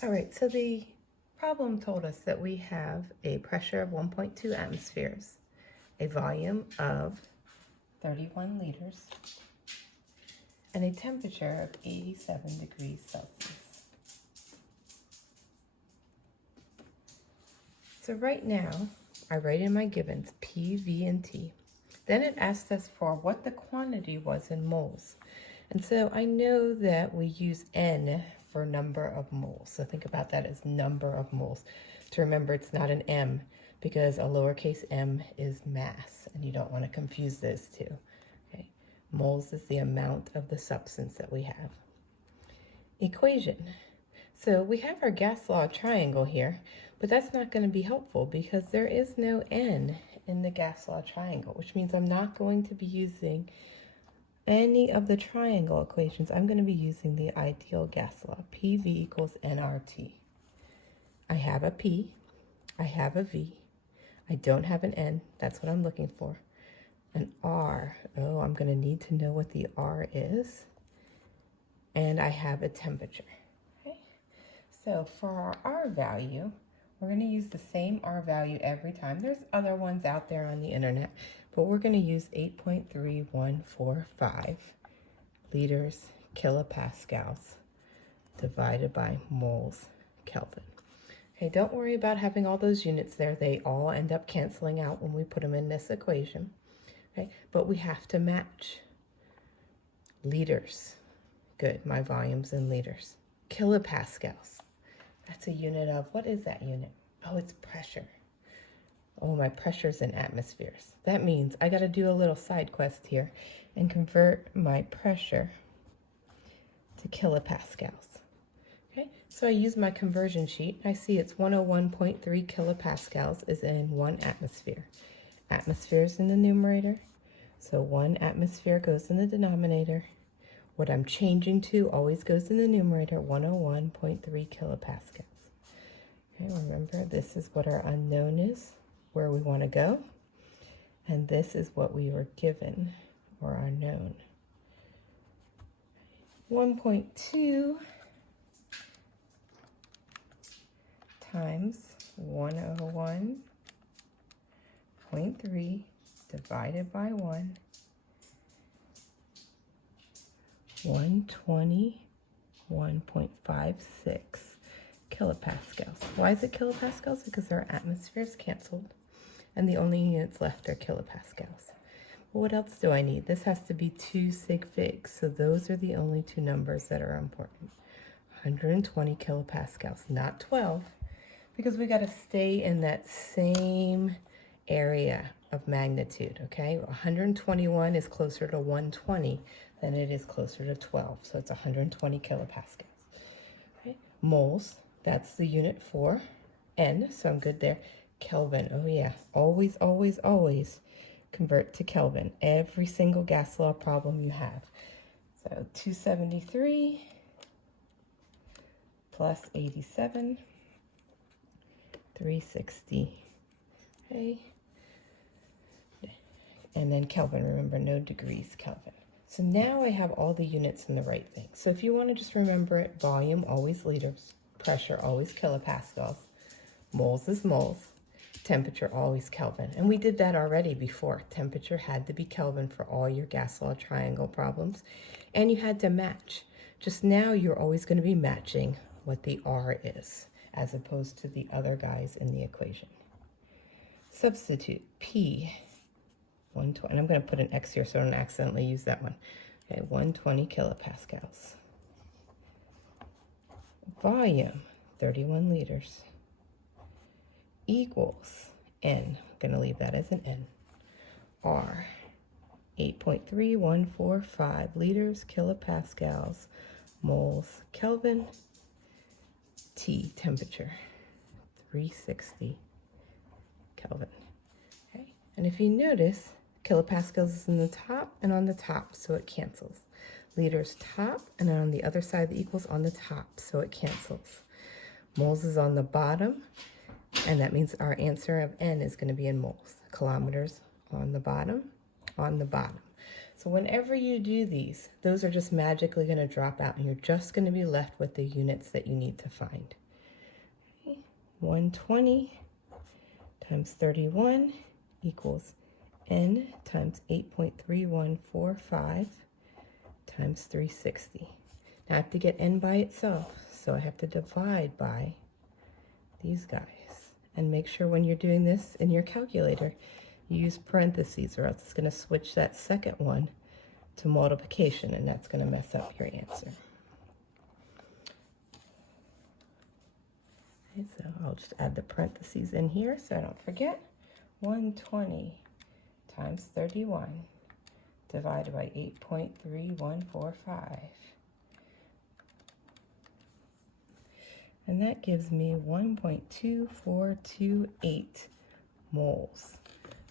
All right, so the problem told us that we have a pressure of 1.2 atmospheres, a volume of 31 liters, and a temperature of 87 degrees Celsius. So right now, I write in my givens P, V, and T. Then it asked us for what the quantity was in moles. And so I know that we use N for number of moles. So think about that as number of moles. To remember, it's not an M because a lowercase m is mass, and you don't want to confuse those two. Okay? Moles is the amount of the substance that we have. Equation. So we have our gas law triangle here, but that's not going to be helpful because there is no N in the gas law triangle, which means I'm not going to be using any of the triangle equations. I'm going to be using the ideal gas law, PV equals nRT. I have a P, I have a V, I don't have an N, that's what I'm looking for. An R, oh, I'm going to need to know what the R is. And I have a temperature. Okay? So for our R value, we're going to use the same R value every time. There's other ones out there on the internet, but we're going to use 8.3145 liters kilopascals divided by moles Kelvin. Okay, don't worry about having all those units there. They all end up canceling out when we put them in this equation. Okay, but we have to match. Liters. Good, my volume's in liters. Kilopascals. That's a unit of, what is that unit? Oh, it's pressure. Oh, my pressure's in atmospheres. That means I got to do a little side quest here and convert my pressure to kilopascals. Okay, so I use my conversion sheet. I see it's 101.3 kilopascals is in 1 atmosphere. Atmospheres in the numerator, so 1 atmosphere goes in the denominator. What I'm changing to always goes in the numerator, 101.3 kilopascals. Okay, remember, this is what our unknown is, where we want to go. And this is what we were given, or our known. 1.2 times 101.3 divided by 121.56 kilopascals. Why is it kilopascals? Because our atmospheres canceled and the only units left are kilopascals. Well, what else do I need? This has to be 2 sig figs, so those are the only two numbers that are important. 120 kilopascals, not 12, because we got to stay in that same area of magnitude, okay? 121 is closer to 120 than it is closer to 12, so it's 120 kilopascals. Okay? Moles, that's the unit for N, so I'm good there. Kelvin, oh yeah, always, always, always convert to Kelvin. Every single gas law problem you have. So 273 plus 87, 360, okay? And then Kelvin, remember no degrees Kelvin. So now I have all the units in the right thing. So if you want to just remember it, volume always liters, pressure always kilopascals, moles is moles, temperature always Kelvin. And we did that already before. Temperature had to be Kelvin for all your gas law triangle problems. And you had to match. Just now you're always going to be matching what the R is, as opposed to the other guys in the equation. Substitute P, 120, and I'm going to put an X here so I don't accidentally use that one. Okay, 120 kilopascals. Volume, 31 liters. Equals N, I'm going to leave that as an N. R, 8.3145 liters, kilopascals, moles, Kelvin. T, temperature, 360 Kelvin. Okay, and if you notice, kilopascals is in the top and on the top, so it cancels. Liters top, and then on the other side, the equals on the top, so it cancels. Moles is on the bottom, and that means our answer of N is going to be in moles. Kilometers on the bottom, on the bottom. So whenever you do these, those are just magically going to drop out, and you're just going to be left with the units that you need to find. 120 times 31 equals N times 8.3145 times 360. Now I have to get N by itself, so I have to divide by these guys. And make sure when you're doing this in your calculator, you use parentheses, or else it's going to switch that second one to multiplication, and that's going to mess up your answer. Okay, so I'll just add the parentheses in here so I don't forget. 120 times 31 divided by 8.3145. And that gives me 1.2428 moles.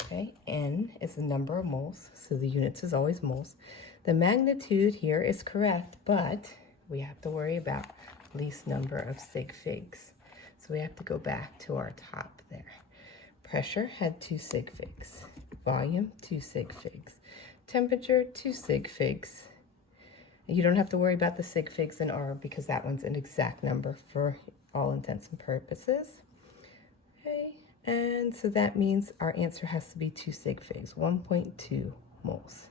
Okay, N is the number of moles, so the units is always moles. The magnitude here is correct, but we have to worry about least number of sig figs. So we have to go back to our top there. Pressure had 2 sig figs. Volume, 2 sig figs. Temperature, 2 sig figs. You don't have to worry about the sig figs in R because that one's an exact number for all intents and purposes. Okay, and so that means our answer has to be 2 sig figs, 1.2 moles.